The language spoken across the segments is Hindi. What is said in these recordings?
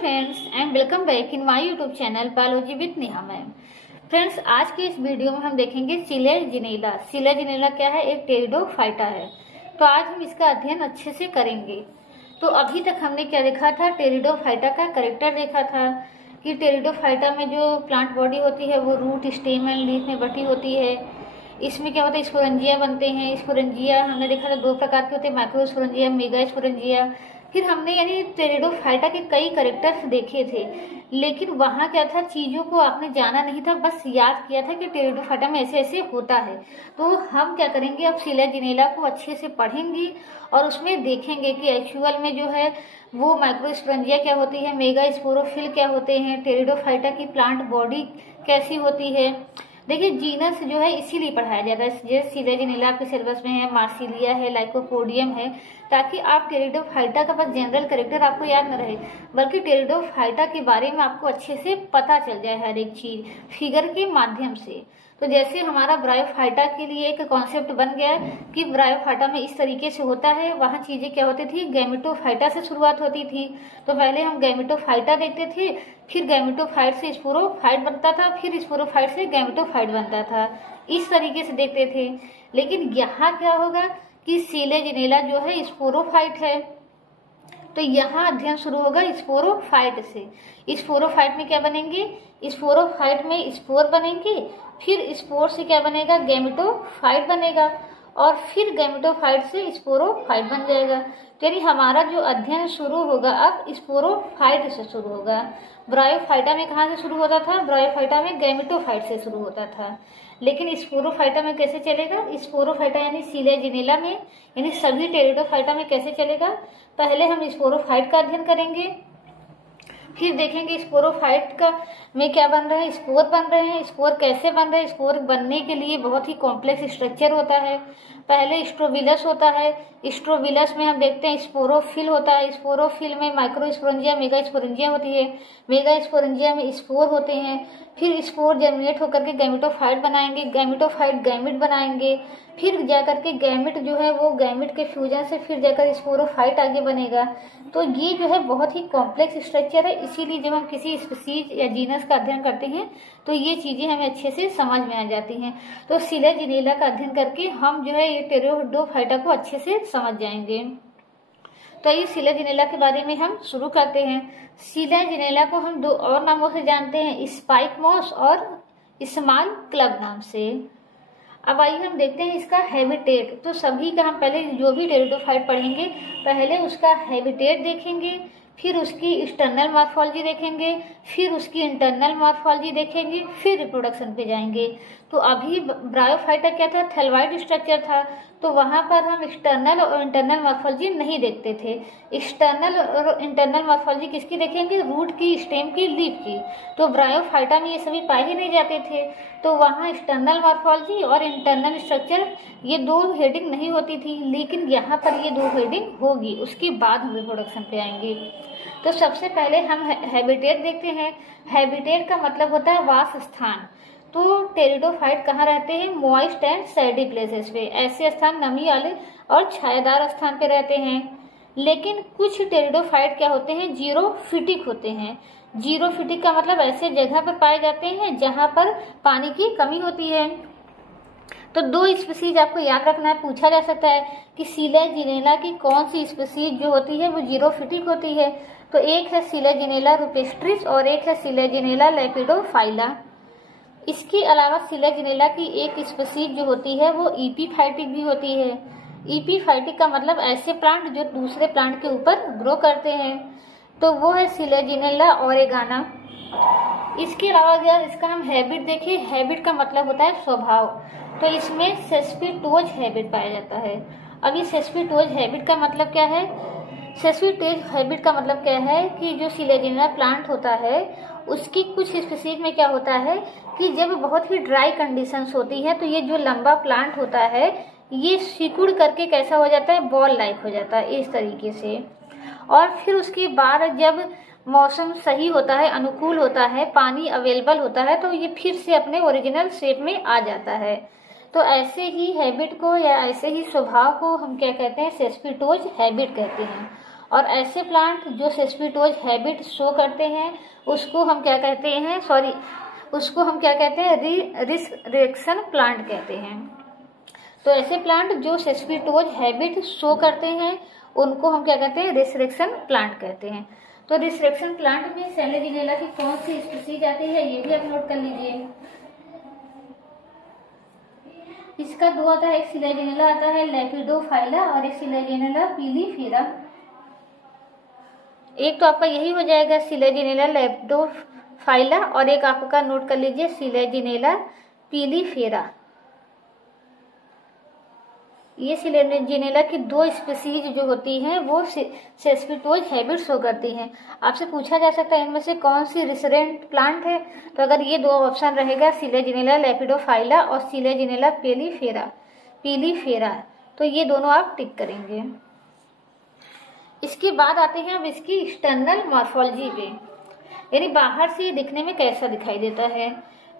Friends and welcome back in my YouTube channel biology with Neha ma'am. Friends, आज के इस वीडियो में हम देखेंगे सिलेजिनेला। सिलेजिनेला क्या है? एक टेरिडोफाइटा है। तो आज हम इसका अध्ययन अच्छे से करेंगे। तो अभी तक हमने क्या देखा था? टेरिडोफाइटा का कैरेक्टर देखा था कि टेरिडोफाइटा में जो प्लांट बॉडी होती है वो रूट, स्टेम एंड लीफ में बटी होती है। इसमें क्या होता है? स्पोरेंजिया बनते हैं। स्पोरेंजिया हमने देखा था दो प्रकार के होते हैं, माइक्रोस्पोरेंजिया, मेगा स्पोरेंजिया। फिर हमने यानी टेरिडोफाइटा के कई कैरेक्टर्स देखे थे, लेकिन वहाँ क्या था, चीजों को आपने जाना नहीं था, बस याद किया था कि टेरिडोफाइटा में ऐसे ऐसे होता है। तो हम क्या करेंगे, अब सिलेजिनेला को अच्छे से पढ़ेंगे और उसमें देखेंगे कि एक्चुअल में जो है वो माइक्रोस्पोरेंजिया क्या होती है, मेगा स्पोरोफिल क्या होते हैं, टेरिडोफाइटा की प्लांट बॉडी कैसी होती है। देखिए, जीनस जो है इसीलिए पढ़ाया जाता है, जैसे सिलेजिनेला आपके सिलेबस में है, मार्सिलिया है, लाइकोपोडियम है, ताकि आप टेरिडोफाइटा का बस जनरल कैरेक्टर आपको याद न रहे, बल्कि टेरिडोफाइटा के बारे में आपको अच्छे से पता चल जाए हर एक चीज फिगर के माध्यम से। तो जैसे हमारा ब्रायोफाइटा के लिए एक कॉन्सेप्ट बन गया कि ब्रायोफाइटा में इस तरीके से होता है, वहाँ चीजें क्या होती थी, गैमेटोफाइटा से शुरुआत होती थी। तो पहले हम गैमेटोफाइटा देखते थे, फिर गैमेटोफाइट से स्पोरोफाइट बनता था, फिर स्पोरोफाइट से गैमेटोफाइट बनता था, इस तरीके से देखते थे। लेकिन यहाँ क्या होगा कि सिलेजिनेला जो है स्पोरोफाइट है, तो यहाँ अध्ययन शुरू होगा स्पोरोफाइट से। स्पोरोफाइट में क्या बनेंगे? स्पोरोफाइट में स्पोर बनेंगे, फिर स्पोर से क्या बनेगा, गैमेटोफाइट बनेगा, और फिर गैमेटोफाइट से स्पोरोफाइट बन जाएगा। यानी हमारा जो अध्ययन शुरू होगा अब स्पोरोफाइट से शुरू होगा। ब्रायोफाइटा में कहाँ से शुरू होता था? ब्रायोफाइटा में गैमेटोफाइट से शुरू होता था। लेकिन स्पोरोफाइटा में कैसे चलेगा? स्पोरोफाइटा यानी सिलेजिनेला में, यानी सभी टेरिडोफाइटा में कैसे चलेगा? पहले हम स्पोरोफाइट का अध्ययन करेंगे, फिर देखेंगे स्पोरोफाइट का में क्या बन रहा है, स्पोर बन रहे हैं। स्पोर कैसे बन रहे हैं? स्पोर बनने के लिए बहुत ही कॉम्प्लेक्स स्ट्रक्चर होता है। पहले स्ट्रोबिलस होता है, स्ट्रोबिलस में हम देखते हैं स्पोरोफिल होता है। स्पोरोफिल में माइक्रोस्पोरेंजिया, मेगा स्पोरेंजिया होती है। मेगा स्पोरेंजिया में स्पोर होते हैं, फिर स्पोर जर्मिनेट होकर के गैमेटोफाइट बनाएंगे, गैमेटोफाइट गैमिट बनाएंगे, फिर जाकर के गैमिट जो है वो गैमिट के फ्यूजन से फिर जाकर स्पोरोफाइट आगे बनेगा। तो ये जो है बहुत ही कॉम्प्लेक्स स्ट्रक्चर है, इसीलिए जब हम किसी स्पीसीज या जीनस का अध्ययन करते हैं तो ये चीजें हमें अच्छे से समझ में आ जाती हैं। तो सिलेजिनेला का अध्ययन करके हम जो है ये टेरिडोफाइटा को अच्छे से समझ जाएंगे। तो ये सिलेजिनेला के बारे में हम शुरू करते हैं। सिलेजिनेला को हम दो और नामों से जानते हैं, स्पाइक मॉस और स्मॉल क्लब नाम से। अब आइए हम देखते हैं इसका हैबिटेट। तो सभी का हम पहले जो भी टेरिडोफाइट पढ़ेंगे पहले उसका हैबिटेट देखेंगे, फिर उसकी एक्सटर्नल मॉर्फोलॉजी देखेंगे, फिर उसकी इंटरनल मॉर्फोलॉजी देखेंगे, फिर रिप्रोडक्शन पे जाएंगे। तो अभी ब्रायोफाइटा क्या था? थैलवाइड स्ट्रक्चर था, तो वहां पर हम एक्सटर्नल और इंटरनल मॉर्फोलॉजी नहीं देखते थे। एक्सटर्नल और इंटरनल मॉर्फोलॉजी किसकी देखेंगे? रूट की, स्टेम की, लीफ की। तो ब्रायोफाइटा में ये सभी पाए ही नहीं जाते थे, तो वहाँ एक्सटर्नल मॉर्फोलॉजी और इंटरनल स्ट्रक्चर ये दो हेडिंग नहीं होती थी, लेकिन यहाँ पर ये दो हेडिंग होगी, उसके बाद हम रिप्रोडक्शन पे आएंगे। तो सबसे पहले हम हैबिटेट देखते हैं। हैबिटेट का मतलब होता है वास स्थान। तो टेरिडोफाइट कहाँ रहते हैं? मॉइस्ट एंड सैडी प्लेसेस पे, ऐसे स्थान नमी वाले और छायादार स्थान पे रहते हैं। लेकिन कुछ टेरिडोफाइट क्या होते हैं? जीरोफिटिक होते हैं। जीरोफिटिक का मतलब ऐसे जगह पर पाए जाते हैं जहां पर पानी की कमी होती है। तो दो स्पीसीज आपको याद रखना है, पूछा जा सकता है कि सिलेजिनेला की कौन सी स्पीसीज जो होती है वो जीरोफिटिक होती है। तो एक है सिलेजिनेला रुपेस्ट्रिस और एक है सिलेजिनेला लेपिडोफाइला। इसके अलावा सिलेजिनेला की एक स्पीसीज जो होती है वो ईपीफाइटिक भी होती है। ईपीफाइटिक का मतलब ऐसे प्लांट जो दूसरे प्लांट के ऊपर ग्रो करते हैं, तो वो है सिलेजिनेला ओरेगाना। इसके अलावा अगर इसका हम हैबिट देखें, हैबिट का मतलब होता है स्वभाव, तो इसमें सेस्पिटोज हैबिट पाया जाता है। अब ये सेस्पिटोज हैबिट का मतलब क्या है? सेस्पिटोज हैबिट का मतलब क्या है कि जो सिलेजिनेला प्लांट होता है उसकी कुछ स्पीसीज में क्या होता है कि जब बहुत ही ड्राई कंडीशंस होती है तो ये जो लंबा प्लांट होता है ये सिकुड़ करके कैसा हो जाता है, बॉल लाइक हो जाता है इस तरीके से। और फिर उसके बाद जब मौसम सही होता है, अनुकूल होता है, पानी अवेलेबल होता है, तो ये फिर से अपने ओरिजिनल शेप में आ जाता है। तो ऐसे ही हैबिट को या ऐसे ही स्वभाव को हम क्या कहते हैं? सेस्पिटोज हैबिट कहते हैं। और ऐसे प्लांट जो सेस्पिटोज हैबिट शो करते हैं उसको हम क्या कहते हैं, उसको हम क्या कहते हैं, रिसरेक्शन प्लांट कहते हैं। तो ऐसे प्लांट जो सेस्पिटोज हैबिट शो करते हैं उनको हम क्या कहते हैं, रिसरेक्शन प्लांट कहते हैं। तो रिसरेक्शन प्लांट में सेलेजिनेला की कौन सी स्पीसीज आती है ये भी आप नोट कर लीजिए। इसका दो आता है, एक सिलेजिनेला आता है लेपिडोफाइला और एक सिलेजिनेला पीलीफेरा। एक तो आपका यही हो जाएगा सिलेजिनेला लेपिडोफाइला और एक आपका नोट कर लीजिए सिलेजिनेला पीलीफेरा। ये सिलेजिनेला की दो स्पीसीज जो होती हैं वो सेस्पिटोज हैबिट शो करती हैं। आपसे पूछा जा सकता है इनमें से कौन सी रिसरेंट प्लांट है, तो अगर ये दो ऑप्शन रहेगा सिलेजिनेला लेपिडोफाइला और सिलेजिनेला पीलीफेरा, तो ये दोनों आप टिक करेंगे। इसके बाद आते हैं अब इसकी एक्सटर्नल मॉर्फोलॉजी पे, यानी बाहर से दिखने में कैसा दिखाई देता है।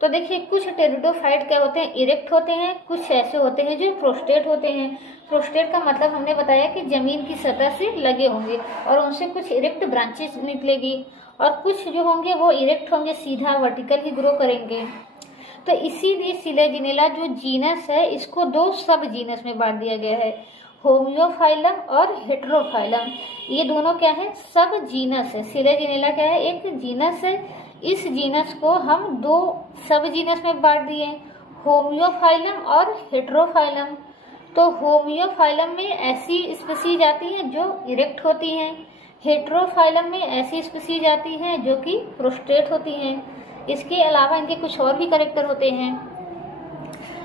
तो देखिए कुछ टेरिडोफाइट क्या होते हैं, इरेक्ट होते हैं, कुछ ऐसे होते हैं जो प्रोस्टेट होते हैं। प्रोस्टेट का मतलब हमने बताया कि जमीन की सतह से लगे होंगे और उनसे कुछ इरेक्ट ब्रांचेस निकलेगी, और कुछ जो होंगे वो इरेक्ट होंगे, सीधा वर्टिकल ही ग्रो करेंगे। तो इसीलिए सिलेजिनेला जो जीनस है इसको दो सब जीनस में बांट दिया गया है, होमियोफाइलम और हेटेरोफाइलम। ये दोनों क्या है, सब जीनस है। सिलेजिनेला क्या है, एक जीनस है। इस जीनस को हम दो सब जीनस में बांट दिए, होमियोफाइलम और हेटेरोफाइलम। तो होमियोफाइलम में ऐसी स्पीसीज आती हैं जो इरेक्ट होती हैं, हेटेरोफाइलम में ऐसी स्पीसीज आती हैं जो कि प्रोस्टेट होती हैं। इसके अलावा इनके कुछ और भी कैरेक्टर होते हैं,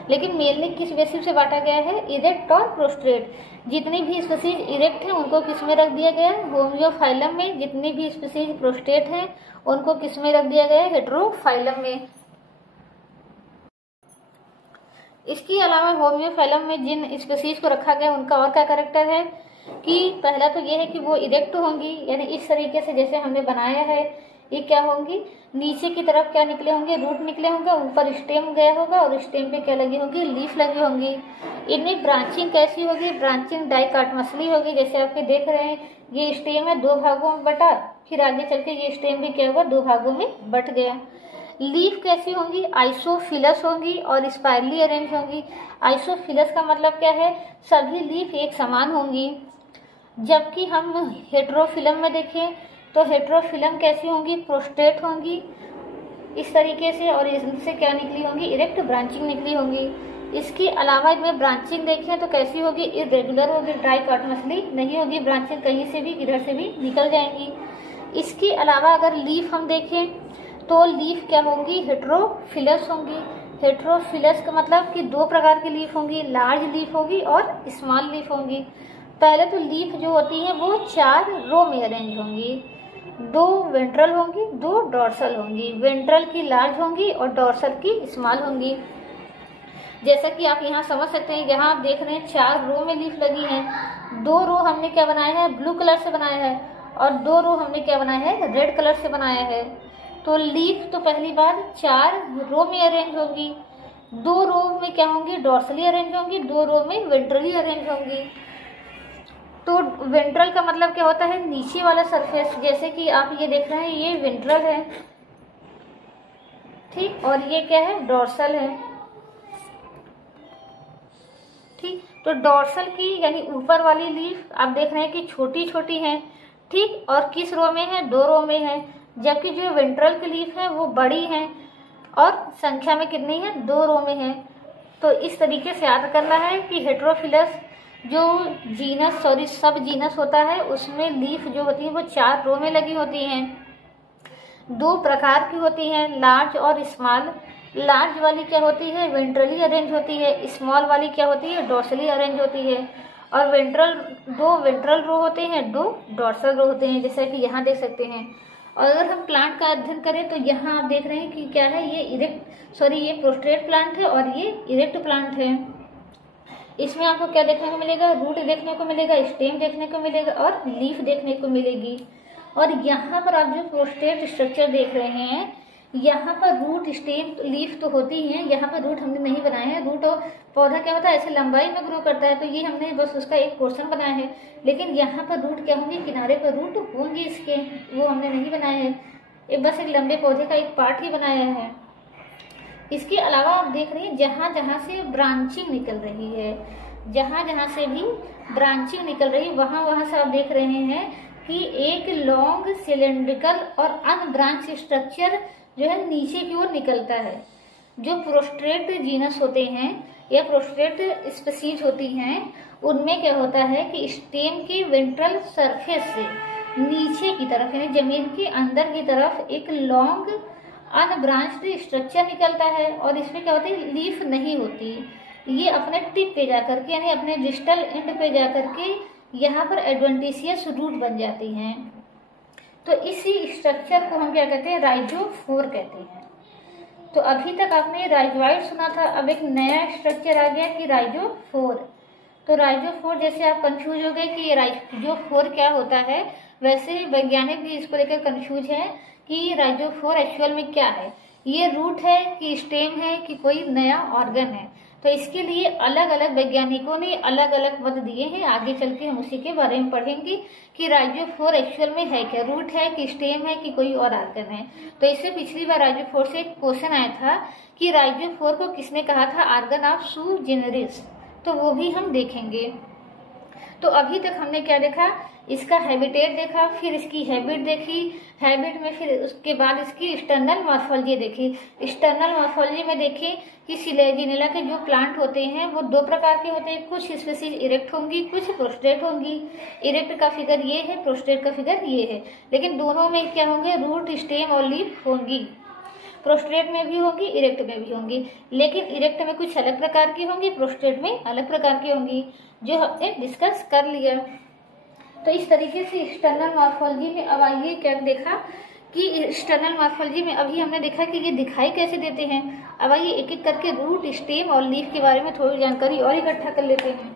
लेकिन मेनली किस बेसिस से बांटा गया है, इरेक्ट और प्रोस्टेट। जितनी भी स्पीसीज इरेक्ट हैं उनको किस में रख दिया गया है, होमियोफाइलम में। जितनी भी स्पीसीज प्रोस्टेट हैं उनको किस में रख दिया गया है, हेटेरोफाइलम में। इसके अलावा होमियोफाइलम में जिन स्पीसीज को रखा गया उनका और क्या कैरेक्टर है कि पहला तो ये है कि वो इरेक्ट होंगी, यानी इस तरीके से जैसे हमने बनाया है। ये क्या होंगी, नीचे की तरफ क्या निकले होंगे, रूट निकले होंगे, ऊपर स्टेम गया होगा और स्टेम पे क्या लगी होंगी, लीफ लगी होंगी। इनमें ब्रांचिंग कैसी होगी, ब्रांचिंग डाइकाटमसली होगी। जैसे आपके देख रहे हैं ये स्टेम है, दो भागों में बटा, फिर आगे चल के ये स्टेम भी क्या हुआ, दो भागों में बट गया। लीफ कैसी होंगी, आइसोफिलस होंगी और स्पाइरली अरेंज होंगी। आइसोफिलस का मतलब क्या है, सभी लीफ एक समान होंगी। जबकि हम हेटेरोफिलम में देखें तो हेटेरोफिलम कैसी होंगी, प्रोस्टेट होंगी इस तरीके से, और इनसे क्या निकली होंगी, इरेक्ट ब्रांचिंग निकली होंगी। इसके अलावा इनमें ब्रांचिंग देखें तो कैसी होगी, इरेगुलर होगी, डाइकोटोमसली नहीं होगी, ब्रांचिंग कहीं से भी किधर से भी निकल जाएंगी। इसके अलावा अगर लीफ हम देखें तो लीफ क्या होंगी, हेटेरोफिलस होंगी। हेटेरोफिलस का मतलब कि दो प्रकार की लीफ होंगी, लार्ज लीफ होगी और स्मॉल लीफ होंगी। पहले तो लीफ जो होती है वो 4 रो में अरेंज होंगी, 2 वेंट्रल होंगी, 2 डॉर्सल होंगी। वेंट्रल की लार्ज होंगी और डॉर्सल की स्मॉल होंगी। जैसा कि आप यहाँ समझ सकते हैं, यहाँ आप देख रहे हैं 4 रो में लीफ लगी हैं। 2 रो हमने क्या बनाया है, ब्लू कलर से बनाया है, और 2 रो हमने क्या बनाया है, रेड कलर से बनाया है। तो लीफ तो पहली बार 4 रो में अरेंज होंगी, 2 रो में क्या होंगी, डॉर्सली अरेंज होंगी, 2 रो में वेंट्रली अरेंज होंगी। तो वेंट्रल का मतलब क्या होता है, नीचे वाला सरफेस। जैसे कि आप ये देख रहे हैं ये वेंट्रल है, ठीक, और ये क्या है, डॉर्सल है, ठीक। तो डॉर्सल की यानी ऊपर वाली लीफ आप देख रहे हैं कि छोटी छोटी है, ठीक, और किस रो में है, 2 रो में है। जबकि जो वेंट्रल की लीफ है वो बड़ी है और संख्या में कितनी है, 2 रो में है। तो इस तरीके से याद करना है कि हेटेरोफिलस जो सब जीनस होता है उसमें लीफ जो होती है वो 4 रो में लगी होती हैं। 2 प्रकार की होती हैं, लार्ज और स्मॉल। लार्ज वाली क्या होती है, वेंट्रली अरेंज होती है, स्मॉल वाली क्या होती है, डॉर्सली अरेंज होती है। और 2 वेंट्रल रो होते हैं, 2 डॉर्सल रो होते हैं, जैसा कि यहाँ देख सकते हैं। और अगर हम प्लांट का अध्ययन करें तो यहाँ आप देख रहे हैं कि क्या है, ये प्रोस्ट्रेट प्लांट है और ये इरेक्ट प्लांट है। इसमें आपको क्या देखने को मिलेगा, रूट देखने को मिलेगा, स्टेम देखने को मिलेगा और लीफ देखने को मिलेगी। और यहाँ पर आप जो प्रोस्टेट स्ट्रक्चर देख रहे हैं यहाँ पर रूट स्टेम लीफ तो होती ही है, यहाँ पर रूट हमने नहीं बनाए हैं। रूट और पौधा क्या होता है, ऐसे लंबाई में ग्रो करता है, तो ये हमने बस उसका एक पोर्शन बनाया है। लेकिन यहाँ पर रूट क्या होंगे, किनारे पर रूट होंगे इसके, वो हमने नहीं बनाए हैं। बस एक लंबे पौधे का एक पार्ट ही बनाया है। इसके अलावा आप देख रहे हैं जहाँ जहाँ से ब्रांचिंग निकल रही है, जहाँ जहाँ से भी ब्रांचिंग निकल रही है वहाँ वहाँ से आप देख रहे हैं कि एक लॉन्ग सिलेंड्रिकल और अनब्रांच स्ट्रक्चर जो है नीचे की ओर निकलता है। जो प्रोस्ट्रेट जीनस होते हैं या प्रोस्ट्रेट स्पीसीज होती हैं, उनमें क्या होता है कि स्टेम की वेंट्रल सरफेस से नीचे की तरफ यानी जमीन के अंदर की तरफ एक लॉन्ग अनब्रांच्ड स्ट्रक्चर निकलता है, और इसमें क्या होती है, लीफ नहीं होती। ये अपने टिप पे जाकर के यानी अपने डिस्टल एंड पे जाकर के यहाँ पर एडवेंटिशियस रूट बन जाती हैं। तो इसी स्ट्रक्चर को हम क्या कहते हैं, राइजोफोर कहते हैं। तो अभी तक आपने राइजोइड सुना था, अब एक नया स्ट्रक्चर आ गया कि राइजोफोर। तो राइजोफोर जैसे आप कंफ्यूज हो गए कि ये राइजोफोर क्या होता है, वैसे वैज्ञानिक भी इसको लेकर कंफ्यूज है कि राइजोफोर एक्चुअल में क्या है, ये रूट है कि स्टेम है कि कोई नया ऑर्गन है। तो इसके लिए अलग अलग वैज्ञानिकों ने अलग अलग मत दिए हैं। आगे चल के हम उसी के बारे में पढ़ेंगे कि राइजोफोर एक्चुअल में है क्या, रूट है कि स्टेम है कि कोई और ऑर्गन है। तो इससे पिछली बार राइजोफोर से एक क्वेश्चन आया था कि राइजोफोर को किसने कहा था ऑर्गन ऑफ सू जेनेरिस, तो वो भी हम देखेंगे। तो अभी तक हमने क्या देखा, इसका हैबिटेट देखा, फिर इसकी हैबिट देखी, हैबिट में फिर उसके बाद इसकी एक्सटर्नल मॉर्फोलॉजी देखी। एक्सटर्नल मॉर्फोलॉजी में देखे कि सिलेजिनेला के जो प्लांट होते हैं वो दो प्रकार के होते हैं, कुछ स्पीसीज इरेक्ट होंगी, कुछ प्रोस्ट्रेट होंगी। इरेक्ट का फिगर ये है, प्रोस्ट्रेट का फिगर ये है, लेकिन दोनों में क्या होंगे, रूट स्टेम और लीफ होंगी। प्रोस्ट्रेट में भी होंगी, इरेक्ट में भी होंगी, लेकिन इरेक्ट में कुछ अलग प्रकार की होंगी, प्रोस्ट्रेट में अलग प्रकार की होंगी, जो हमने डिस्कस कर लिया। तो इस तरीके से एक्सटर्नल मॉर्फोलॉजी में अब आइए क्या देखा कि एक्सटर्नल मॉर्फोलॉजी में अभी हमने देखा कि ये दिखाई कैसे देते हैं। अब आइए एक एक करके रूट, स्टेम और लीफ के बारे में थोड़ी जानकारी और इकट्ठा कर लेते हैं।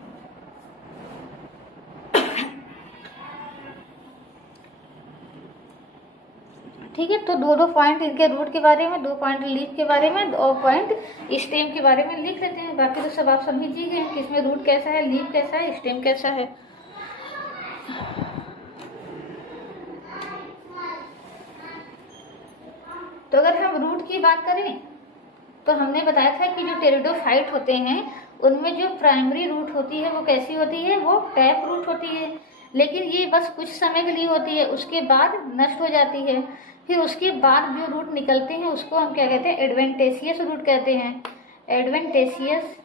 ठीक है, तो दो पॉइंट इनके रूट के बारे में, 2 पॉइंट लीफ के बारे में, 2 पॉइंट स्टेम के बारे में लिख लेते हैं। बाकी तो सब आप समझिए कि इसमें रूट कैसा है, लीफ कैसा है, स्टेम कैसा है। तो अगर हम रूट की बात करें तो हमने बताया था कि जो टेरिडोफाइट होते हैं उनमें जो प्राइमरी रूट होती है वो कैसी होती है, वो टैप रूट होती है। लेकिन ये बस कुछ समय के लिए होती है, उसके बाद नष्ट हो जाती है। फिर उसके बाद जो रूट निकलते हैं उसको हम क्या कहते हैं, एडवेंटेशियस रूट कहते हैं। एडवेंटेशियस।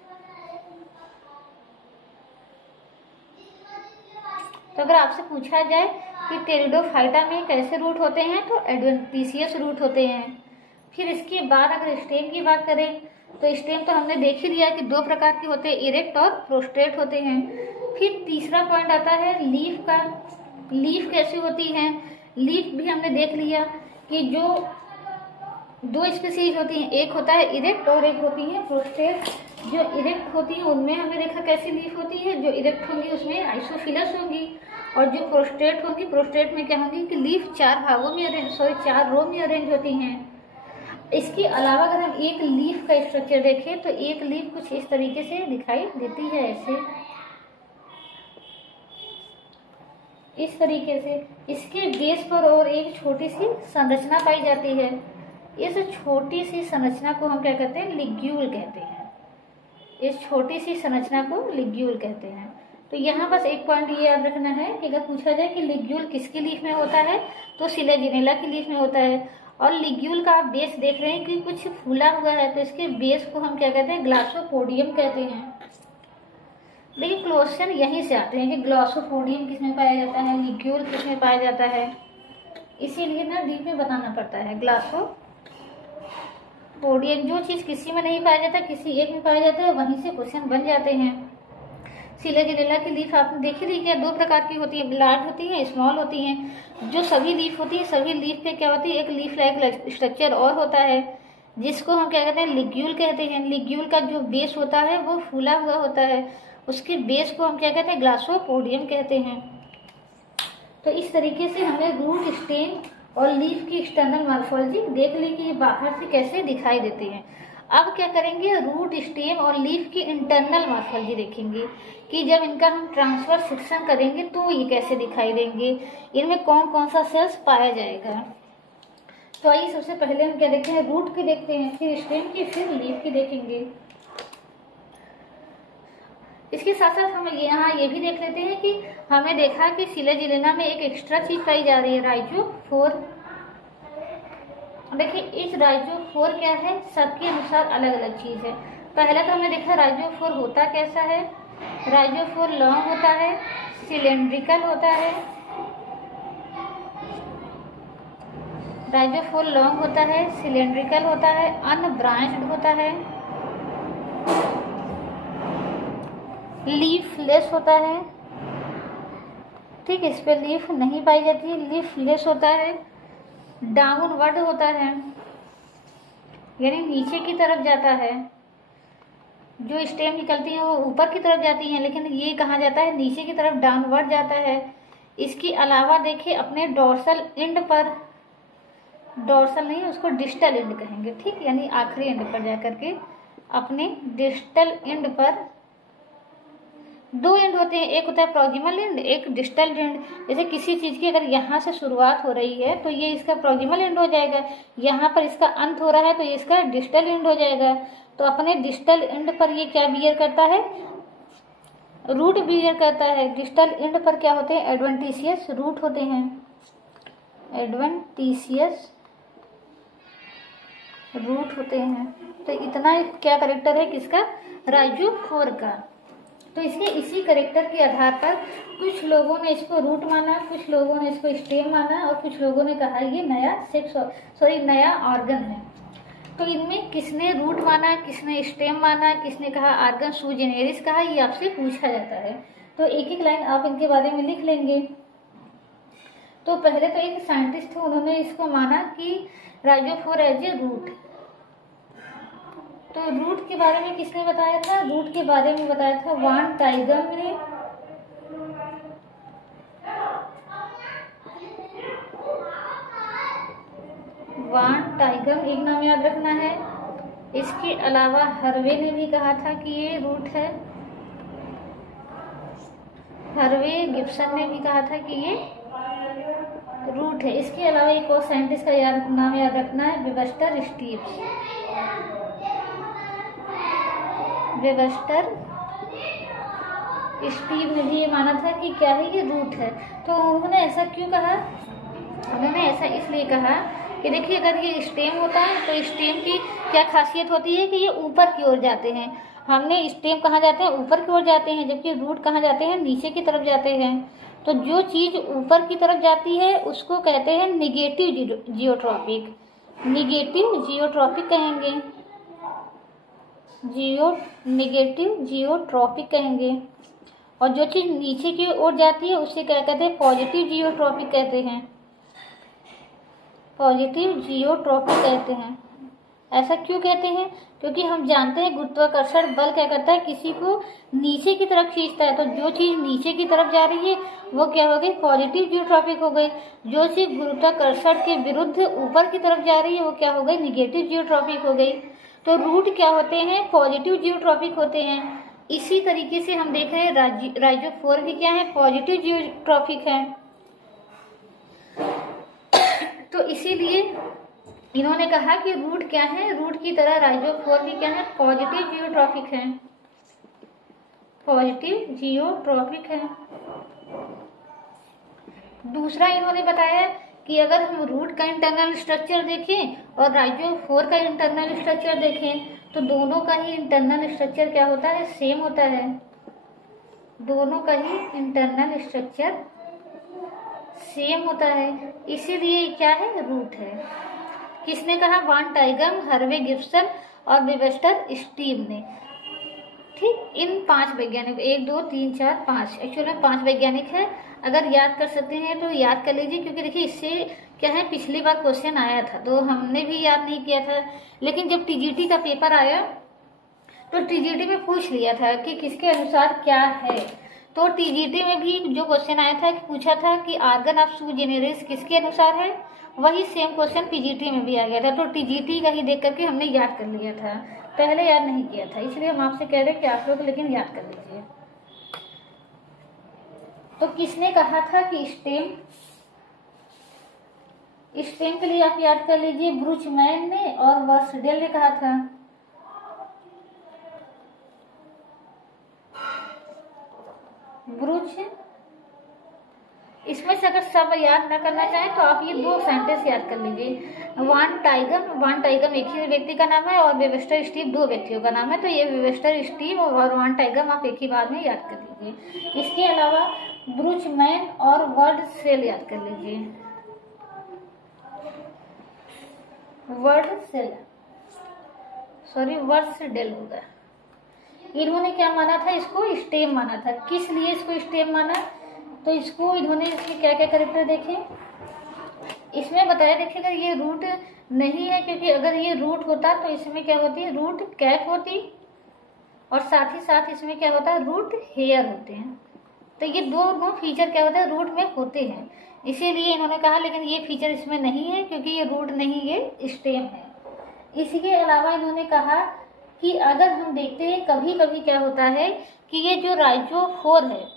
तो अगर आपसे पूछा जाए कि टेरिडोफाइटा में कैसे रूट होते हैं, तो एडवेंटिशियस रूट होते हैं। फिर इसके बाद अगर स्टेम की बात करें तो स्टेम तो हमने देख ही लिया कि 2 प्रकार के होते हैं, इरेक्ट और प्रोस्ट्रेट होते हैं। फिर तीसरा पॉइंट आता है लीफ का। लीफ कैसी होती है, लीफ भी हमने देख लिया कि जो 2 स्पीसीज होती हैं, एक होता है इरेक्ट और एक होती है प्रोस्ट्रेट। जो इरेक्ट होती है उनमें हमने देखा कैसी लीफ होती है, जो इरेक्ट होंगी उसमें आइसोफिलस होंगी, और जो प्रोस्ट्रेट होंगी, प्रोस्ट्रेट में क्या होंगी कि लीफ 4 भागों में 4 रो में अरेंज होती हैं। इसके अलावा अगर हम एक लीफ का स्ट्रक्चर देखें तो एक लीफ कुछ इस तरीके से दिखाई देती है, ऐसे इस तरीके से। इसके बेस पर और एक छोटी सी संरचना पाई जाती है। इस छोटी सी संरचना को हम क्या कहते हैं, लिग्यूल कहते हैं। इस छोटी सी संरचना को लिग्यूल कहते हैं। तो यहाँ बस एक पॉइंट ये याद रखना है कि अगर पूछा जाए कि लिग्यूल किसकी लीफ में होता है, तो सिलेजिनेला की लीफ में होता है। और लिग्यूल का आप बेस देख रहे हैं कि कुछ फूला हुआ है, तो इसके बेस को हम क्या कहते हैं, ग्लासोपोडियम कहते हैं। लेकिन क्वेश्चन यहीं से आते हैं कि ग्लासोपोडियम किसमें पाया जाता है, लिग्यूल किसमें पाया जाता है, इसीलिए ना डीप में बताना पड़ता है। ग्लासोपोडियम, जो चीज़ किसी में नहीं पाया जाता किसी एक में पाया जाता है, वहीं से क्वेश्चन बन जाते हैं। सिलेजिनेला की लीफ आपने देखी थी क्या, 2 प्रकार की होती है, लार्ज होती है, स्मॉल होती हैं। जो सभी लीफ होती है, सभी लीफ पे क्या होती है, एक लीफ लाइक स्ट्रक्चर और होता है, जिसको हम क्या कहते हैं, लिग्यूल कहते हैं। लिग्यूल का जो बेस होता है वो फूला हुआ होता है, उसके बेस को हम क्या कहते हैं, ग्लासोपोडियम कहते हैं। तो इस तरीके से हमने रूट, स्टेम और लीफ की एक्सटर्नल मॉर्फोलॉजी देख ली कि ये बाहर से कैसे दिखाई देते हैं। अब क्या करेंगे, रूट, स्टेम और लीफ की इंटरनल मॉर्फोलॉजी देखेंगे कि जब इनका हम ट्रांसफर सेक्शन करेंगे तो ये कैसे दिखाई देंगे, इनमें कौन कौन सा सेल्स पाया जाएगा। तो आइए सबसे पहले हम क्या देखते हैं, रूट की देखते हैं, फिर स्टेम की, फिर लीफ की देखेंगे। इसके साथ साथ हम यहाँ ये भी देख लेते हैं कि हमें देखा कि सिलेजिलेना में एक एक्स्ट्रा चीज पाई जा रही है, राइजोफोर। देखिए इस राइजोफोर क्या है, सबके अनुसार अलग अलग चीज है। पहला तो हमने देखा राइजोफोर होता कैसा है। राइजोफोर लॉन्ग होता है, सिलेंड्रिकल होता है, राइजोफोर लॉन्ग होता है, सिलेंड्रिकल होता है, अनब्रांच्ड होता है, लीफलेस होता है। ठीक है, इस पे लीफ नहीं पाई जाती है, लीफलेस होता है, डाउनवर्ड होता है, यानी नीचे की तरफ जाता है। जो स्टेम निकलती हैं वो ऊपर की तरफ जाती हैं, लेकिन ये कहाँ जाता है, नीचे की तरफ, डाउनवर्ड जाता है। इसके अलावा देखिए अपने डोर्सल एंड पर, डोर्सल नहीं उसको डिस्टल एंड कहेंगे, ठीक, यानी आखिरी एंड पर जाकर के अपने डिस्टल एंड पर दो एंड होते हैं, एक होता है प्रॉक्सिमल एंड, एक डिस्टल एंड। जैसे किसी चीज की अगर यहाँ से शुरुआत हो रही है तो ये इसका प्रॉक्सिमल एंड हो जाएगा, यहाँ पर इसका अंत हो रहा है तो ये इसका डिस्टल एंड हो जाएगा। तो अपने डिस्टल एंड पर ये क्या बियर करता है, रूट बियर करता है। डिस्टल एंड पर क्या होते हैं, एडवेंटिशियस रूट होते हैं, एडवेंटिशियस रूट होते हैं। तो इतना क्या करेक्टर है किसका, राइजोफोर का। तो इसके इसी करेक्टर के आधार पर कुछ लोगों ने इसको रूट माना, कुछ लोगों ने इसको स्टेम माना और कुछ लोगों ने कहा ये नया नया ऑर्गन है। तो इनमें किसने रूट माना, किसने स्टेम माना, किसने कहा ऑर्गन सू जेनेरिस कहा, ये आपसे पूछा जाता है। तो एक एक लाइन आप इनके बारे में लिख लेंगे। तो पहले तो एक साइंटिस्ट थे, उन्होंने इसको माना कि राइजोफोर एज ए रूट। तो रूट के बारे में किसने बताया था, रूट के बारे में बताया था वान टाइगम ने। वान टाइगम एक नाम याद रखना है। इसके अलावा हर्वे ने भी कहा था कि ये रूट है, हर्वे गिब्सन ने भी कहा था कि ये रूट है। इसके अलावा एक और साइंटिस्ट का नाम याद रखना है, वेबस्टर स्टीव्स। वेबस्टर स्टीव ने भी ये माना था कि क्या है, ये रूट है। तो उन्होंने ऐसा क्यों कहा, उन्होंने ऐसा इसलिए कहा कि देखिए अगर ये स्टेम होता है तो स्टेम की क्या खासियत होती है कि ये ऊपर की ओर जाते हैं। हमने स्टेम कहाँ जाते हैं, ऊपर की ओर जाते हैं, जबकि रूट कहाँ जाते हैं, नीचे की तरफ जाते हैं। तो जो चीज ऊपर की तरफ जाती है उसको कहते हैं निगेटिव जियोट्रॉपिक, निगेटिव जियोट्रॉपिक कहेंगे, निगेटिव जियोट्रॉपिक कहेंगे। और जो चीज नीचे की ओर जाती है उससे क्या कहते हैं, पॉजिटिव जियोट्रॉपिक कहते हैं, पॉजिटिव जियोट्रॉपिक कहते हैं। ऐसा क्यों कहते हैं, क्योंकि हम जानते हैं गुरुत्वाकर्षण बल क्या करता है, किसी को नीचे की तरफ खींचता है। तो जो चीज नीचे की तरफ जा रही है वो क्या हो गई, पॉजिटिव जियोट्रॉपिक हो गई। जो चीज गुरुत्वाकर्षण के विरुद्ध ऊपर की तरफ जा रही है वो क्या हो गई, निगेटिव जियोट्रॉपिक हो गई। तो रूट क्या होते हैं, पॉजिटिव जियोट्रॉपिक होते हैं। इसी तरीके से हम देख रहे हैं राइजोफोर भी क्या है, पॉजिटिव जियोट्रॉपिक है। तो इसीलिए इन्होंने कहा कि रूट क्या है, रूट की तरह राइजोफोर भी क्या है, पॉजिटिव जियोट्रॉपिक है, पॉजिटिव जियोट्रॉपिक है। दूसरा इन्होंने बताया कि अगर हम रूट का इंटरनल स्ट्रक्चर देखें और राइजोफोर का इंटरनल स्ट्रक्चर देखें तो दोनों का ही इंटरनल स्ट्रक्चर क्या होता है, सेम होता है। दोनों का ही इंटरनल स्ट्रक्चर सेम होता है, इसीलिए क्या है, रूट है। किसने कहा, वान टाइगम, हर्वे गिब्सन और वेबस्टर स्टीव ने। ठीक, इन 5 वैज्ञानिक, 1 2 3 4 5, एक्चुअली में 5 वैज्ञानिक है। अगर याद कर सकते हैं तो याद कर लीजिए, क्योंकि देखिए इससे क्या है, पिछली बार क्वेश्चन आया था तो हमने भी याद नहीं किया था, लेकिन जब टीजीटी का पेपर आया तो टीजीटी में पूछ लिया था कि किसके अनुसार क्या है। तो टीजीटी में भी जो क्वेश्चन आया था, पूछा था कि आर्गन ऑफ सू जेनेरिस किसके अनुसार है, वही सेम क्वेश्चन पीजीटी में भी आ गया था, तो टीजीटी का ही देख करके हमने याद कर लिया था, पहले याद नहीं किया था, इसलिए हम आपसे कह रहे हैं कि आप लोग लेकिन याद कर लीजिए। तो किसने कहा था कि स्टेम के लिए आप याद कर लीजिए, ब्रूचमैन ने और वर्सडेल ने कहा था। ब्रूच, इसमें से अगर सब याद ना करना चाहें तो आप ये 2 सेंटेंस याद कर लीजिए। वान टाइगम एक ही व्यक्ति का नाम है और वेबस्टर स्टीव 2 व्यक्तियों का नाम है, तो ये वेबस्टर स्टीव और वान टाइगम आप एक ही बार में याद कर लीजिए। इसके अलावा ब्रूचमैन और वर्सडेल याद कर लीजिए। वर्सडेल होगा। इन्होंने क्या माना था, इसको स्टेम माना था। किस लिए इसको स्टेम माना, तो इसको इन्होंने इसमें क्या क्या कैरेक्टर देखे, इसमें बताया, देखिएगा ये रूट नहीं है, क्योंकि अगर ये रूट होता तो इसमें क्या होती है, रूट कैप होती, और साथ ही साथ इसमें क्या होता है, रूट हेयर होते हैं। तो ये दोनों फीचर क्या होता है, रूट में होते हैं, इसीलिए इन्होंने कहा, लेकिन ये फीचर इसमें नहीं है क्योंकि ये रूट नहीं, ये स्टेम है। इसके अलावा इन्होंने कहा कि अगर हम देखते हैं कभी कभी क्या होता है कि ये जो राइजोफोर है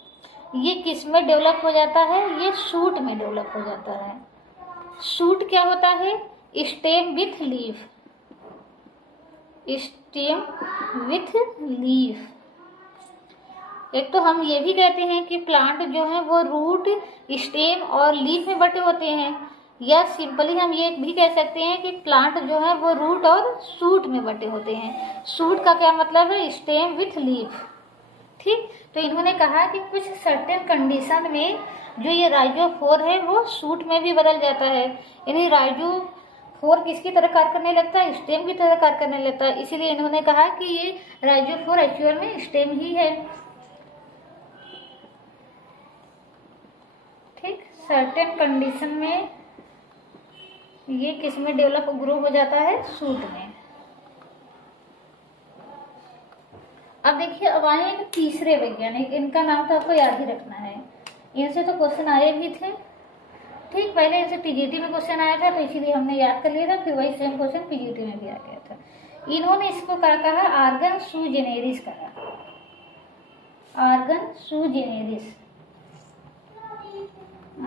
ये किस में डेवलप हो जाता है, ये शूट में डेवलप हो जाता है। शूट क्या होता है, stem with leaf, stem with leaf. एक तो हम ये भी कहते हैं कि प्लांट जो है वो रूट, स्टेम और लीफ में बटे होते हैं, या सिंपली हम ये भी कह सकते हैं कि प्लांट जो है वो रूट और शूट में बटे होते हैं। शूट का क्या मतलब है, स्टेम विथ लीफ। ठीक, तो इन्होंने कहा कि कुछ सर्टेन कंडीशन में जो ये राइजोफोर है वो शूट में भी बदल जाता है, यानी राइजोफोर किसकी तरह कार्य करने लगता है, स्टेम की तरह कार्य करने लगता है। इसीलिए इन्होंने कहा कि ये राइजोफोर एक्चुअल में स्टेम ही है। ठीक, सर्टेन कंडीशन में ये किस में डेवलप ग्रो हो जाता है, शूट में। अब देखिए, अब आए एक तीसरे वैज्ञानिक, इनका नाम तो आपको याद ही रखना है, इनसे तो क्वेश्चन आए भी थे। ठीक, पहले इनसे टीजीटी में क्वेश्चन आया था तो इसीलिए हमने याद कर लिया था, फिर वही सेम क्वेश्चन पीजीटी में भी आ गया था। इन्होंने इसको क्या कहा, आर्गन सू जेनेरिस कहा, आर्गन सू जेनेरिस,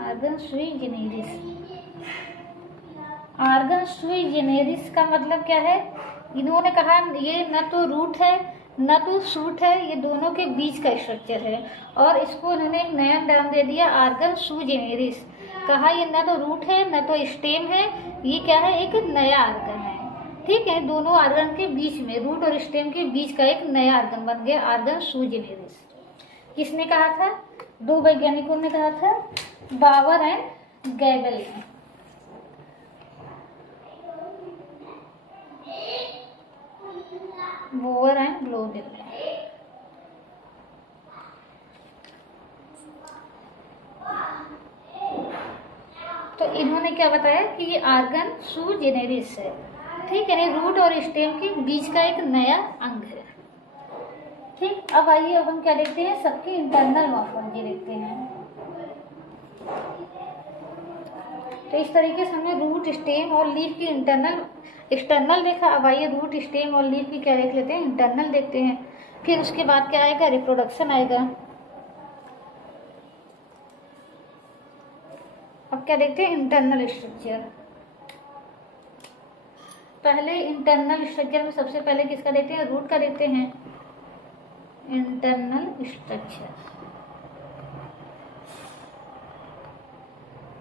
आर्गन सुई जेनेरिस। आर्गन सुई जेनेरिस का मतलब क्या है, इन्होंने कहा ये न तो रूट है न तो शूट है, ये दोनों के बीच का स्ट्रक्चर है, और इसको इन्होंने एक नया नाम दे दिया, आर्गन सू जेनेरिस। कहा ये न तो रूट है न तो स्टेम है, ये क्या है, एक नया आर्गन है। ठीक है, दोनों आर्गन के बीच में, रूट और स्टेम के बीच का एक नया आर्गन बन गया, आर्गन सू जेनेरिस। किसने कहा था, 2 वैज्ञानिकों ने कहा था, बावर एंड गैबल ने। बोवर एंड ग्लोडेल ने। तो इन्होंने क्या बताया कि ये आर्गन सू जेनेरिस है। ठीक है, यानी रूट और स्टेम के बीच का एक नया अंग है। ठीक, अब आइए, अब हम क्या देखते हैं, सबके इंटरनल मॉर्फोलॉजी देखते हैं। तो इस तरीके से हमने रूट, स्टेम और लीफ की एक्सटर्नल देखा। अब आइए रूट, स्टेम और लीफ की क्या देख लेते हैं, इंटरनल देखते हैं। फिर उसके बाद क्या आएगा, रिप्रोडक्शन आएगा। अब क्या देखते हैं, इंटरनल स्ट्रक्चर। पहले इंटरनल स्ट्रक्चर में सबसे पहले किसका देखते हैं, रूट का देखते हैं, इंटरनल स्ट्रक्चर।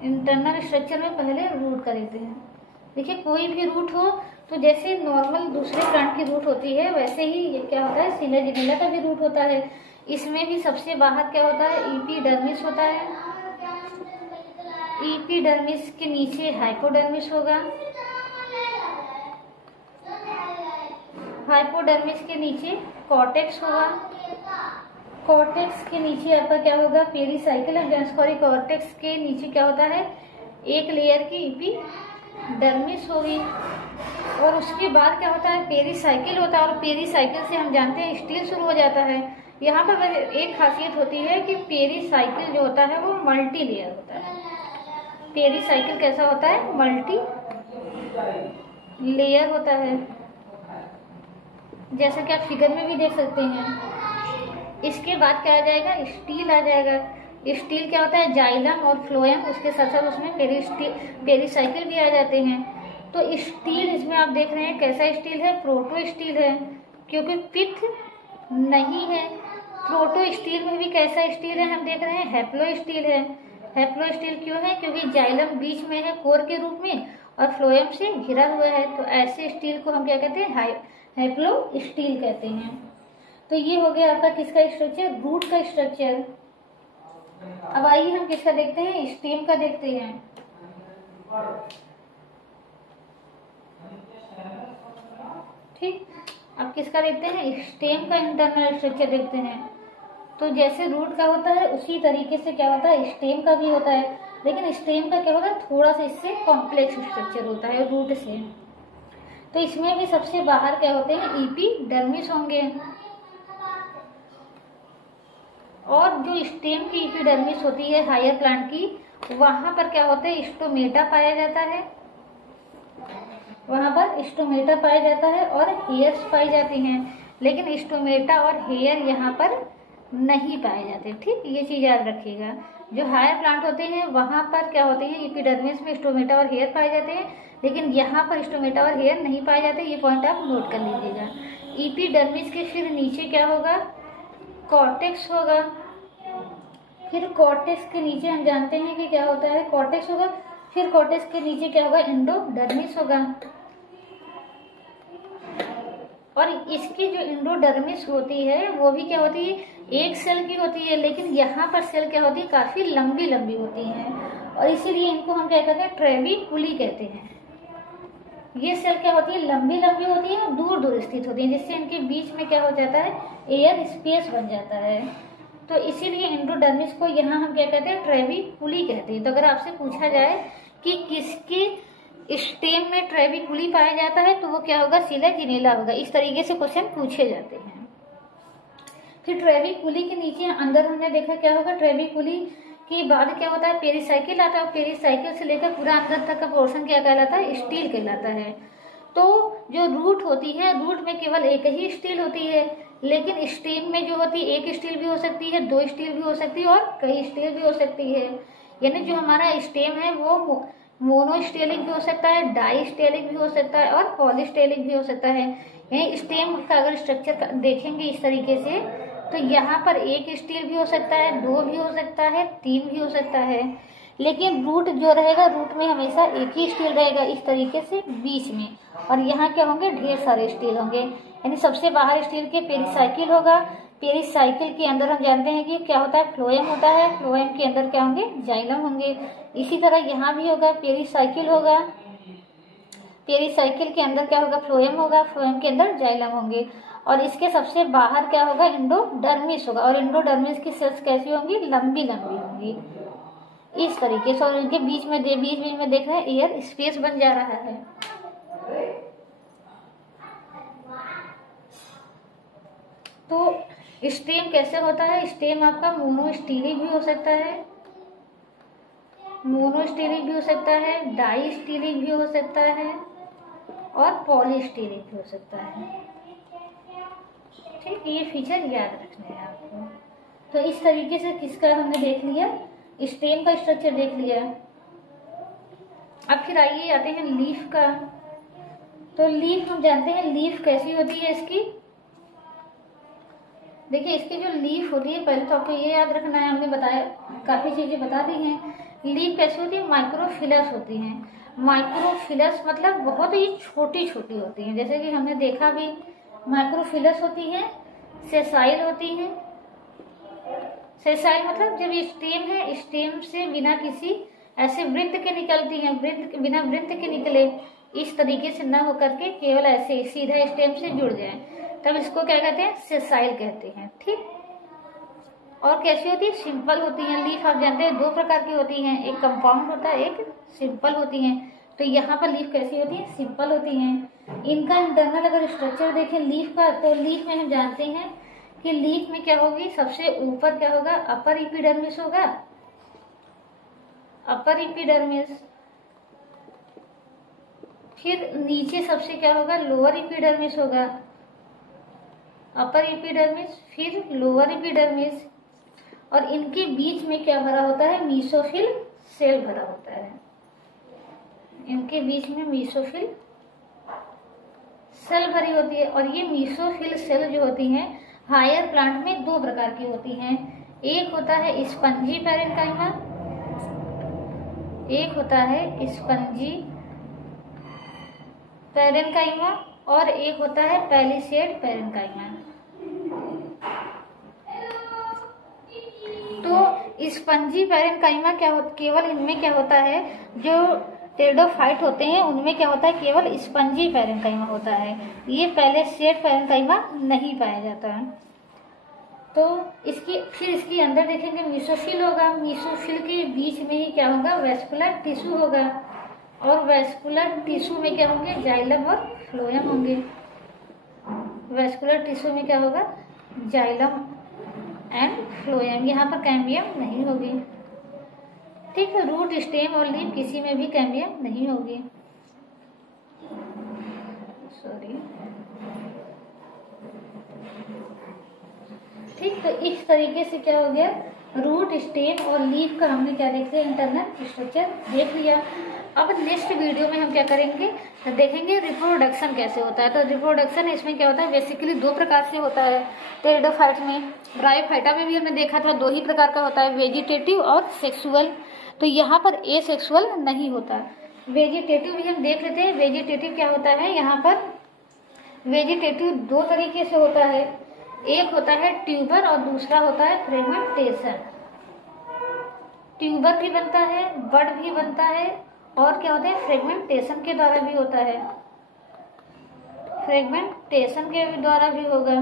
इंटरनल स्ट्रक्चर में पहले रूट का देखते हैं। देखिए, कोई भी रूट हो तो जैसे नॉर्मल दूसरे प्लांट की रूट होती है वैसे ही ये क्या होता है, सिला जिनेला का भी रूट होता है। इसमें भी सबसे बाहर क्या होता है, एपिडर्मिस होता है। एपिडर्मिस के नीचे हाइपोडर्मिस होगा, हाइपोडर्मिस के नीचे कॉर्टेक्स होगा, कॉर्टेक्स के नीचे आपका क्या होगा, पेरिसाइकिल और कॉर्टेक्स के नीचे क्या होता है, एक लेयर की एपिडर्मिस होगी, और उसके बाद क्या होता है, पेरिसाइकिल होता है, और पेरिसाइकिल से हम जानते हैं स्टील शुरू हो जाता है। यहाँ पर एक खासियत होती है कि पेरिसाइकिल जो होता है वो मल्टी लेयर होता है। पेरिसाइकिल कैसा होता है, मल्टी लेयर होता है, जैसा कि आप फिगर में भी देख सकते हैं। इसके बाद क्या आ जाएगा, स्टील आ जाएगा। स्टील क्या होता है, जाइलम और फ्लोएम, उसके साथ साथ उसमें पेरिसाइकिल भी आ जाते हैं। तो स्टील इसमें आप देख रहे हैं कैसा स्टील है, प्रोटो स्टील है, क्योंकि पिथ नहीं है। प्रोटो स्टील में भी कैसा स्टील है, हम देख रहे हैं हैप्लो स्टील है। हैप्लो स्टील क्यों है, क्योंकि जाइलम बीच में है कोर के रूप में और फ्लोएम से घिरा हुआ है। तो ऐसे स्टील को हम क्या कहते हैं, हैप्लो स्टील कहते हैं। तो ये हो गया आपका किसका स्ट्रक्चर, रूट का स्ट्रक्चर। अब आइए हम किसका देखते हैं, स्टेम का देखते हैं। ठीक, अब किसका देखते हैं, स्टेम का इंटरनल स्ट्रक्चर देखते हैं। तो जैसे रूट का होता है उसी तरीके से क्या होता है, स्टेम का भी होता है, लेकिन स्टेम का क्या होता है, थोड़ा सा इससे कॉम्प्लेक्स स्ट्रक्चर होता है रूट से। तो इसमें भी सबसे बाहर क्या होते हैं, एपिडर्मिस होंगे, और जो स्टेम की एपिडर्मिस होती है हायर प्लांट की, वहां पर क्या होता है, स्टोमेटा पाया जाता है, वहां पर स्टोमेटा पाया जाता है और हेयर्स पाई जाती हैं, लेकिन स्टोमेटा और हेयर यहाँ पर नहीं पाए जाते। ठीक, ये चीज याद रखिएगा। जो हायर प्लांट होते हैं वहां पर क्या होते हैं, एपिडर्मिस में स्टोमेटा और हेयर पाए जाते हैं, लेकिन यहाँ पर स्टोमेटा और हेयर नहीं पाए जाते। ये पॉइंट आप नोट कर लीजिएगा। एपिडर्मिस के फिर नीचे क्या होगा, कॉर्टेक्स होगा। फिर कॉर्टेक्स के नीचे हम जानते हैं कि क्या होता है, कॉर्टेक्स होगा। फिर कॉर्टेक्स के नीचे क्या होगा, एंडोडर्मिस होगा। और इसकी जो एंडोडर्मिस होती है वो भी क्या होती है, एक सेल की होती है, लेकिन यहाँ पर सेल क्या होती है, काफी लंबी लंबी होती हैं, और इसीलिए इनको हम क्या कहते हैं, ट्रेबिकुली कहते हैं। ये सेल क्या होती है, लंबी लंबी होती है और दूर दूर स्थित होती है, जिससे इनके बीच में क्या हो जाता है, एयर स्पेस बन जाता है। तो इसीलिए एंडोडर्मिस को यहाँ हम क्या कहते हैं, ट्रेबिकुली कहते हैं। तो अगर आपसे पूछा जाए कि किसके स्टेम में ट्रेबिकुली पाया जाता है, तो वो क्या होगा, सिला जिनेला होगा। इस तरीके से क्वेश्चन पूछे जाते हैं। फिर ट्रेबिकुली के नीचे अंदर हमने देखा क्या होगा, ट्रेबिकुली के बाद क्या होता है, पेरिसाइकिल आता है। पेरिसाइकिल से लेकर पूरा अंदर तक का पोर्शन क्या कहलाता है, स्टील कहलाता है। तो जो रूट होती है, रूट में केवल एक ही स्टील होती है, लेकिन स्टेम में जो होती है, एक स्टील भी हो सकती है, दो स्टील भी हो सकती है और कई स्टील भी हो सकती है। यानी जो हमारा स्टेम है वो मोनोस्टेलिक भी हो सकता है, डाइस्टेलिक भी हो सकता है और पॉलीस्टेलिक भी हो सकता है। यानी स्टेम का अगर स्ट्रक्चर देखेंगे इस तरीके से, तो यहाँ पर एक स्टील भी हो सकता है, दो भी हो सकता है, तीन भी हो सकता है, लेकिन रूट जो रहेगा, रूट में हमेशा एक ही स्टील रहेगा इस तरीके से बीच में, और यहाँ क्या होंगे, ढेर सारे स्टील होंगे। यानी सबसे बाहर स्टील के पेरिसाइकिल होगा। पेरिसाइकिल के अंदर हम जानते हैं कि क्या होता है, फ्लोएम होता है। फ्लोएम के अंदर क्या होंगे, जाइलम होंगे। इसी तरह यहाँ भी होगा, पेरिसाइकिल होगा, पेरिसाइकिल के अंदर क्या होगा, फ्लोएम होगा, फ्लोएम के अंदर जाइलम होंगे, और इसके सबसे बाहर क्या होगा, एंडोडर्मिस होगा। और एंडोडर्मिस की सेल्स कैसी होंगी, लंबी लंबी होंगी इस तरीके से, और इनके बीच में देख रहे हैं एयर स्पेस बन जा रहा है। तो स्टेम कैसे होता है, स्टेम आपका मोनोस्टेलिक भी हो सकता है, मोनोस्टेलिक भी हो सकता है, डाइस्टेलिक भी हो सकता है और पॉलीस्टेलिक भी हो सकता है। ठीक, ये फीचर याद रखने हैं आपको। तो इस तरीके से किसका हमने देख लिया, स्टेम का स्ट्रक्चर देख लिया। अब फिर आइए आते हैं लीफ का। तो लीफ हम जानते हैं, लीफ कैसी होती है इसकी। देखिए इसकी जो लीफ होती है, पहले तो आपको ये याद रखना है, हमने बताया काफी चीजें बता दी हैं। लीफ कैसी होती है, माइक्रोफिलस होती हैं। माइक्रोफिलस मतलब बहुत ही छोटी छोटी होती हैं, जैसे कि हमने देखा भी, माइक्रोफिलस होती है, सेसाइल होती है। सेसाइल मतलब जब स्टेम है, स्टेम से बिना किसी ऐसे वृत्त के निकलती हैं, बिना वृत्त के निकले, इस तरीके से न होकर के केवल ऐसे सीधा स्टेम से जुड़ जाए, तब इसको क्या कहते हैं, सेसाइल कहते हैं। ठीक, और कैसी होती है, सिंपल होती हैं। लीफ आप जानते हैं दो प्रकार की होती हैं, एक कंपाउंड होता है, एक सिंपल होती हैं। तो यहाँ पर लीफ कैसी होती है, सिंपल होती हैं। इनका इंटरनल अगर स्ट्रक्चर देखें लीफ का, तो लीफ में हम जानते हैं कि लीफ में क्या होगी, सबसे ऊपर क्या होगा, अपर एपिडर्मिस होगा। अपर एपिडर्मिस, फिर नीचे सबसे क्या होगा, लोअर एपिडर्मिस होगा, अपर एपिडर्मिस फिर लोअर एपिडर्मिस, और इनके बीच में क्या भरा होता है, मीसोफिल सेल भरा होता है। इनके बीच में मीसोफिल सेल भरी होती है। और ये मीसोफिल सेल जो होती हैं हायर प्लांट में दो प्रकार की होती हैं, एक होता है स्पंजी पैरेन्काइमा, एक होता है स्पंजी पैरेन्काइमा, और एक होता है पैलिसेड पैरेन्काइमा। तो स्पंजी पैरेन्काइमा क्या होता, केवल इनमें क्या होता है, जो टेरिडोफाइट होते हैं उनमें क्या होता है, केवल स्पंजी पैरेन्काइमा होता है, ये पैलिसेड पैरेन्काइमा नहीं पाया जाता है। तो फिर इसके अंदर देखेंगे मीसोफिल होगा, मीसोफिल के बीच में ही क्या होगा, वेस्कुलर टिश्यू होगा, और वेस्कुलर टिश्यू में क्या होंगे, जाइलम और फ्लोएम होंगे। वेस्कुलर टिश्यू में क्या होगा, जाइलम एंड फ्लोएम, यहाँ पर कैम्बियम नहीं होगी। ठीक है, रूट स्टेम और लीफ किसी में भी कैम्बियम नहीं होगी। सॉरी, ठीक। तो इस तरीके से क्या हो गया, रूट स्टेम और लीफ का हमने क्या देख लिया, इंटरनल स्ट्रक्चर देख लिया। अब नेक्स्ट वीडियो में हम क्या करेंगे, तो देखेंगे रिप्रोडक्शन कैसे होता है। तो रिप्रोडक्शन इसमें क्या होता है, बेसिकली दो प्रकार से होता है टेरिडोफाइट में। ब्रायोफाइटा में भी हमने देखा था, दो ही प्रकार का होता है, वेजिटेटिव और सेक्सुअल। तो यहाँ पर एसेक्सुअल नहीं होता। वेजिटेटिव भी हम देख लेते हैं। वेजिटेटिव क्या होता है, यहाँ पर वेजिटेटिव दो तरीके से होता है, एक होता है ट्यूबर और दूसरा होता है फ्रेगमेंटेशन। ट्यूबर भी बनता है, बड भी बनता है, और क्या होता है, फ्रेगमेंटेशन के द्वारा भी होता है, फ्रेगमेंटेशन के द्वारा भी होगा।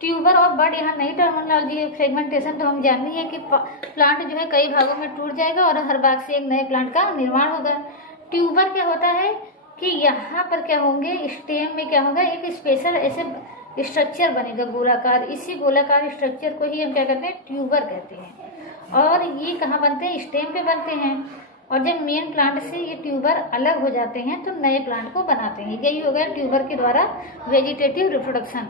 ट्यूबर और बड यहाँ नई टर्मिनोलॉजी है। फ्रेगमेंटेशन तो हम जानते हैं कि प्लांट जो है कई भागों में टूट जाएगा और हर भाग से एक नए प्लांट का निर्माण होगा। ट्यूबर क्या होता है कि यहाँ पर क्या होंगे, स्टेम में क्या होगा, एक स्पेशल ऐसे स्ट्रक्चर बनेगा गोलाकार, इसी गोलाकार स्ट्रक्चर को ही हम क्या कहते हैं, ट्यूबर कहते हैं। और ये कहाँ बनते हैं, स्टेम पे बनते हैं। और जब मेन प्लांट से ये ट्यूबर अलग हो जाते हैं तो नए प्लांट को बनाते हैं। यही हो गया ट्यूबर के द्वारा वेजिटेटिव रिप्रोडक्शन।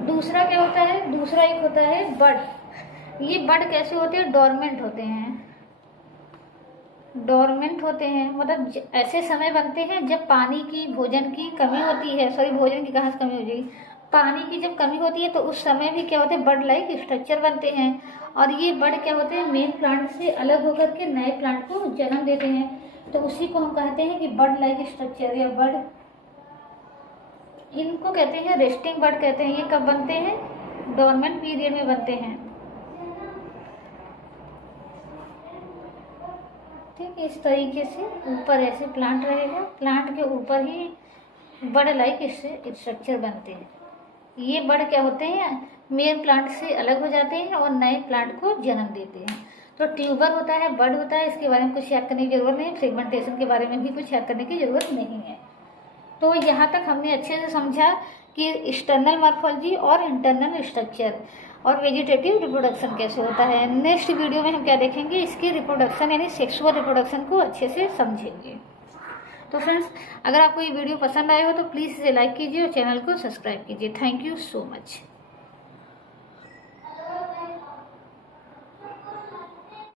दूसरा क्या होता है, दूसरा एक होता है बड। ये बड कैसे होते हैं, डोरमेंट होते हैं। डोरमेंट होते हैं मतलब ऐसे समय बनते हैं जब पानी की, भोजन की कमी होती है। सॉरी, भोजन की कहाँ से कमी हो जाएगी, पानी की जब कमी होती है तो उस समय भी क्या होते हैं, बड लाइक स्ट्रक्चर बनते हैं। और ये बड क्या होते हैं, मेन प्लांट से अलग होकर के नए प्लांट को जन्म देते हैं। तो उसी को हम कहते हैं कि बड लाइक स्ट्रक्चर या बड। इनको कहते हैं रेस्टिंग बड कहते हैं। ये कब बनते हैं, डोरमेंट पीरियड में बनते हैं। ठीक, इस तरीके से ऊपर ऐसे प्लांट रहेगा, प्लांट के ऊपर ही बड लाइक इससे स्ट्रक्चर बनते हैं। ये बड क्या होते हैं, मेन प्लांट से अलग हो जाते हैं और नए प्लांट को जन्म देते हैं। तो ट्यूबर होता है, बड होता है, इसके बारे में कुछ याद करने की जरूरत नहीं। फ्रेगमेंटेशन के बारे में भी कुछ याद करने की जरूरत नहीं है। तो यहाँ तक हमने अच्छे से समझा कि एक्सटर्नल मॉर्फोलॉजी और इंटरनल स्ट्रक्चर और वेजिटेटिव रिप्रोडक्शन कैसे होता है। नेक्स्ट वीडियो में हम क्या देखेंगे, इसकी रिप्रोडक्शन यानी सेक्सुअल रिप्रोडक्शन को अच्छे से समझेंगे। तो फ्रेंड्स, अगर आपको ये वीडियो पसंद आया हो तो प्लीज़ इसे लाइक कीजिए और चैनल को सब्सक्राइब कीजिए। Thank you so much.